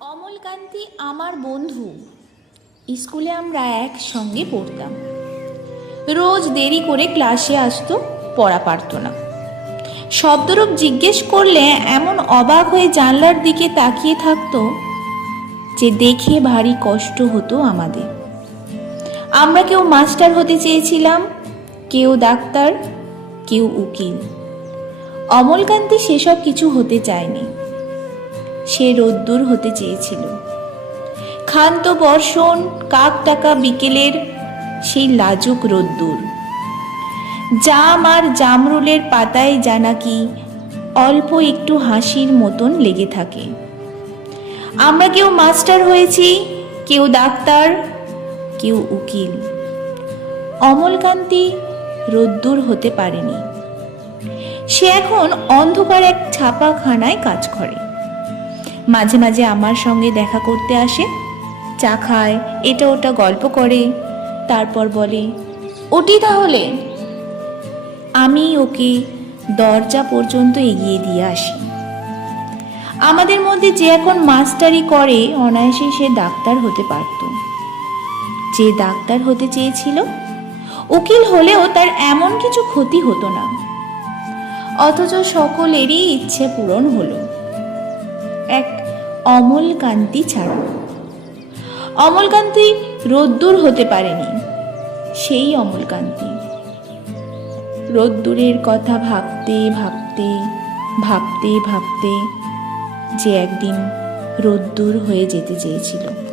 অমলকান্তি আমার বন্ধু। স্কুলে আমরা একসঙ্গে পড়তাম। রোজ দেরি করে ক্লাসে আসতো, পড়া পারত না। শব্দরূপ জিজ্ঞেস করলে এমন অবাক হয়ে জানলার দিকে তাকিয়ে থাকতো যে দেখে ভারী কষ্ট হতো আমাদের। আমরা কেউ মাস্টার হতে চেয়েছিলাম, কেউ ডাক্তার, কেউ উকিল। অমলকান্তি সেসব কিছু হতে চায়নি। সে রোদ্দুর হতে চেয়েছিল। ক্ষান্ত বর্ষণ, কাকটাকা বিকেলের সেই লাজুক রোদ্দুর। জাম আর জামরুলের পাতায় জানাকি অল্প একটু হাসির মতন লেগে থাকে। আমরা কেউ মাস্টার হয়েছি, কেউ ডাক্তার, কেউ উকিল। অমলকান্তি রোদ্দুর হতে পারেনি। সে এখন অন্ধকার এক ছাপাখানায় কাজ করে। মাঝে মাঝে আমার সঙ্গে দেখা করতে আসে, চা খায়, এটা ওটা গল্প করে, তারপর বলে, ওটি তাহলে। আমি ওকে দরজা পর্যন্ত এগিয়ে দিয়ে আসি। আমাদের মধ্যে যে এখন মাস্টারি করে, অনায়াসে সে ডাক্তার হতে পারত। যে ডাক্তার হতে চেয়েছিল, উকিল হলেও তার এমন কিছু ক্ষতি হতো না। অথচ সকলেরই ইচ্ছে পূরণ হলো, এক অমলকান্তি ছাড়া। অমলকান্তি রোদ্দুর হতে পারেনি। সেই অমলকান্তি রোদ্দুরের কথা ভাবতে ভাবতে ভাবতে ভাবতে যে একদিন রোদ্দুর হয়ে যেতে চেয়েছিল।